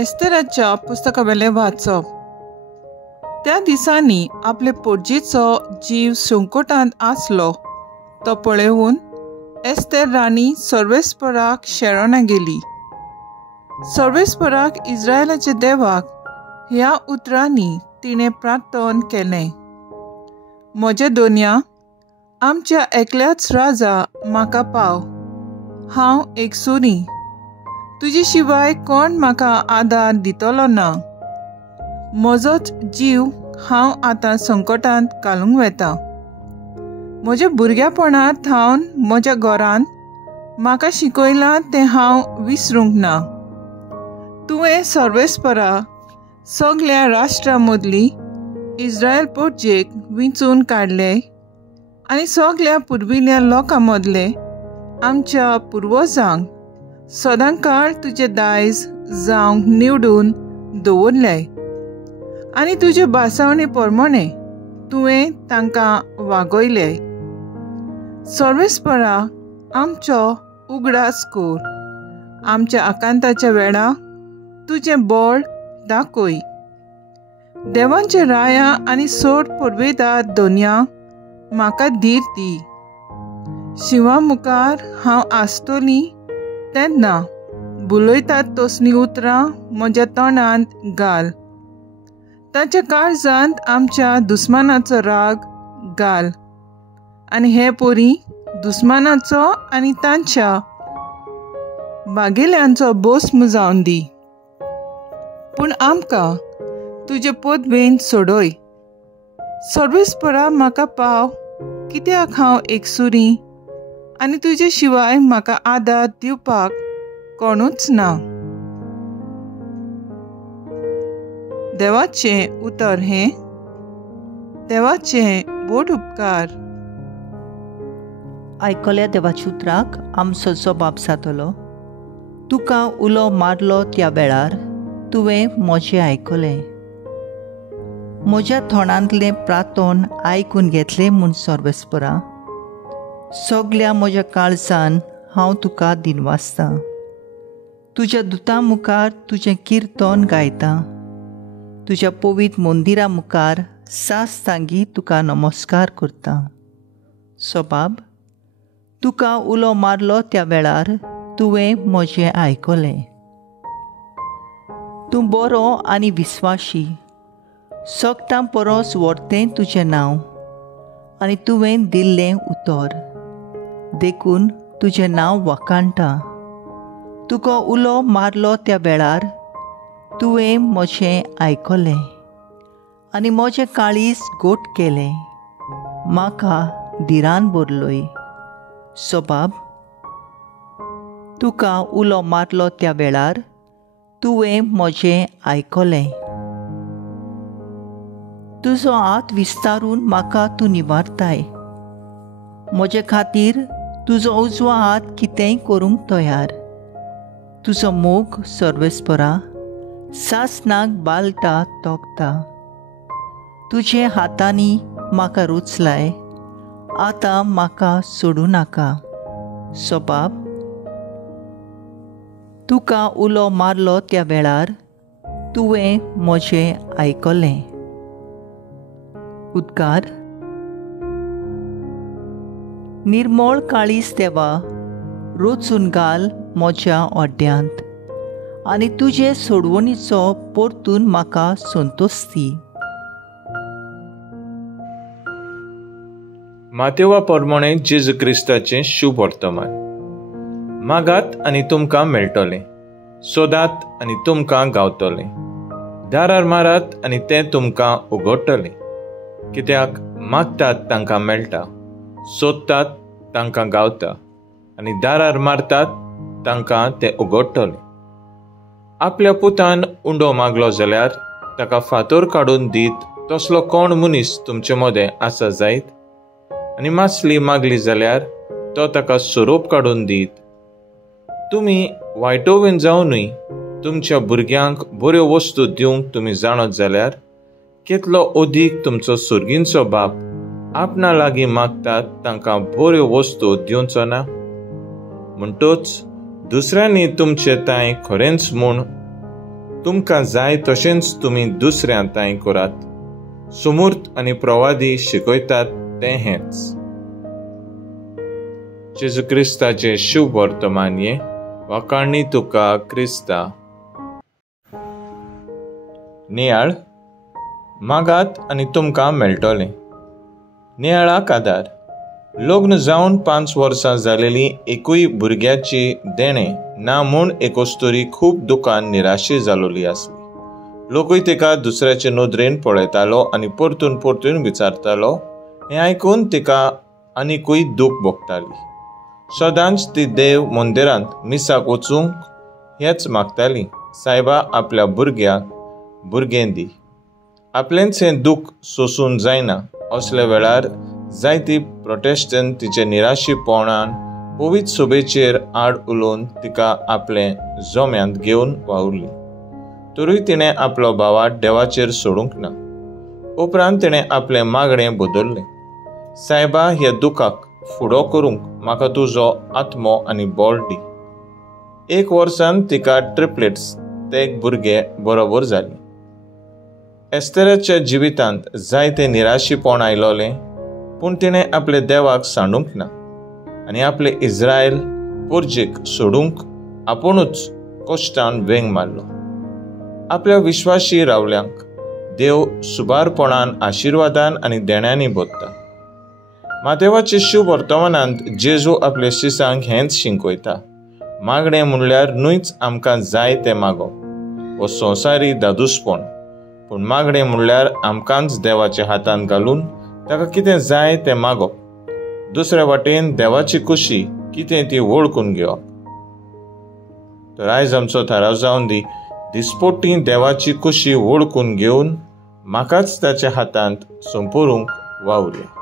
एस्तेराच्या पुस्तकावेले वाचप. त्या दिसांनी आपले पोटजीचो जीव संकटांत आसलो तो पळेवून एस्तेर राणी सर्वेस्पराक शेरोना गेली. सर्वेस्पराक इस्रायलाच्या देवाक ह्या उतरांनी तिणें प्रार्थन केलें. म्हजे दोनया, आमच्या एकल्याच राजा म्हाका पाव. हांव एकसुरी, तुजे शिवाय कोण म्हाका आदार दितलो ना. म्हजोच जीव हांव आतां संकटांत घालूंक वेता. म्हज्या भुरग्यापणांत हांव म्हज्या घरांत म्हाका शिकयलां तें हांव विसरूंक ना. तुवें सर्वेस्परा सगळ्या राष्ट्रां मदली इस्रायल पोटजेक विंचून काडले आनी सगळ्या पुर्विल्ल्या लोकां मदले आमच्या पुर्वजांक सदांकाळ तुजे दायज जावंक निवडून दवरले आनी तुजे भासावणे प्रमाणे तुवें तांकां वागयले. सर्वेस्परा आमचो उगडास कोर. आमच्या आकांताच्या वेळा तुजें बळ दाखय. देवांचे राया आनी सोड पडवेदार दोनया म्हाका धीर दी. शिवा मुखार हांव आसतली तेन्ना बुलयतात तसलीं उतरां म्हज्या तोंडांत घाल. ताच्या काळजांत आमच्या दुस्मानाचो राग घाल आनी हे पोरी दुस्मानाचो आनी तांच्या बागेल्यांचो भस्म जावन दी. पूण आमकां तुजे पदवेन सोडय. सर्वेस्परा म्हाका पाव, कित्याक हांव एकसुरी आनी तुजे शिवाय म्हाका आदार दिवपाक कोणूच ना. देवाचें उतर हें. देवाचें बोड उपकार. आयकल्या देवाच्या उतराक आमचो जबाब जातलो. तुका उलो मारलो त्या वेळार तुवें म्हजें आयकलें. म्हज्या तोंडांतलें प्रार्थन आयकून घेतलें म्हूण सर्वेस्परा. सगळ्या म्हज्या काळजान हांव तुका दिनवासता. तुज्या दुतां मुखार तुजें किर्तन गायता. तुज्या पवित्र मंदिरा मुखार साश्टांगी तुका नमस्कार करता. सबाब, तुका उलो मारलो त्या वेळार तुवें म्हजें आयकलें. तूं बरो आनी विस्वाशी. सगटां परस व्हडतें तुजें नांव आनी तुवें दिल्लें उतर देखून तुजें नांव वखाणटा. तुका उलो मारलो त्या वेळार तुवें म्हजें आयकलें आनी म्हजें काळीज गोठ केलें. म्हाका धिरान भरलोय. सबाब, तुका उलो मारलो त्या वेळार तुवें म्हजें आयकलें. तुजो हात विस्तारून म्हाका तूं निवारताय. म्हजे खातीर तुजो उजवो हात कितेंय करूंक तयार. तुजो मोग सर्वेस्परा सासणाक बालटा तोखता. तुजे हातांनी म्हाका रुचलाय. आतां म्हाका सोडूं नाका. सबाब, तुका उलो मारलो त्या वेळार तुवें म्हजें आयकलें. उद्गार. निर्मळ काळीज देवा रोचून घाल म्हज्या ओड्ड्यांत आनी तुजे सोडवणीचो परतून म्हाका संतोश दी. मातेवा प्रमाणे जेजू क्रिस्ताचें शुभ वर्तमान. मागात आनी तुमकां मेळटलें. सोदात आनी तुमकां गावतलें. दारार मारात आनी तें तुमकां उगडटलें. कित्याक मागतात तांकां मेळटा, सोदतात तांकां गावता आनी दारार मारतात तांकां तें उगडटलें. आपल्या पुतान उंडो मागलो जाल्यार ताका फातर काडून दीत तसलो कोण मनीस तुमचे मदें आसा जायत. आनी मासली मागली जाल्यार तो ताका सोरोप काडून दीत. तुमी वायटोवेन जावनूय तुमच्या भुरग्यांक बऱ्यो वस्तू दिवंक तुमी जाणत जाल्यार कितलो अदीक तुमचो सुर्गींचो बाप आपणा लागीं मागतात तांकां बऱ्यो वस्तू दिवचो ना. म्हणटूच दुसऱ्यांनी तुमचे तांय खरेंच म्हूण तुमकां जाय तशेंच तुमी दुसऱ्यां तांय करात. सुमूर्त आनी प्रवादी शिकयतात तें हेंच. जेजू क्रिस्ताचे शुभ वर्तमानये वाकाणणी तुका क्रिस्ता. नियाळ. मागात आनी तुमकां मेळटलें. नियाळाक आदार. लग्न जावन 5 वर्सां जालेली एकूय भुरग्याची देणें ना म्हूण एकोस्तरी खूब दुकान निराशी जालोली आसली. लोकूय तिका दुसऱ्याचे नदरेन पळयतालो आनी परतून परतून विचारतालो. हें आयकून तिका आनिकूय दूख भोगताली. सदांच ती देव मंदिरांत मिसाक वचूंक हेंच मागताली, सायबा आपल्या भुरग्याक भुरगें दी. आपलेंच हें दूख सोसून जायना असल्या वेळार जायती प्रोटेस्टंट तिचे निराशीपणान पवित्र सोबेचेर आड उलोवन तिका आपले जोम्यांत घेवन वावुरली. तरूय तिणें आपलो भावाट देवाचेर सोडूंक ना. उपरांत तिणें आपलें मागणें बदल्लें. सायबा, ह्या दुखाक फुडो करूंक म्हाका तुजो आत्मो आनी बोल दी. 1 वर्सान तिका ट्रिपलेट्स ते भुरगें बरोबर जालीं. एस्तेराच्या जिवितांत जायतें निराशीपण आयलोलें, पूण तिणें आपले देवाक सांडूंक ना आनी आपले इस्रायल पुर्जेक सोडूंक आपुणूच कश्टान वेंग मारलो. आपल्या विश्वासी रावल्यांक देव सुबारपणान आशिर्वादान आनी देण्यांनी भरता. मातेवाचे शुभ वर्तमानांत जेजू आपल्या शिसांक हेंच शिकयता. मागणें म्हणल्यार न्हूच आमकां जाय तें मागप वो संवसारी दादूसपण, पूण मागणें म्हणल्यार आमकांच देवाच्या हातांत घालून ताका कितें जाय तें मागप. दुसऱ्या वाटेन देवाची खुशी कितें ती वळखून घेवप. तर आयज आमचो थाराव जावन दी. दिसपोट्टी देवाची खुशी वळखून घेवन म्हाकाच ताच्या हातांत संपोरूंक वावुरया.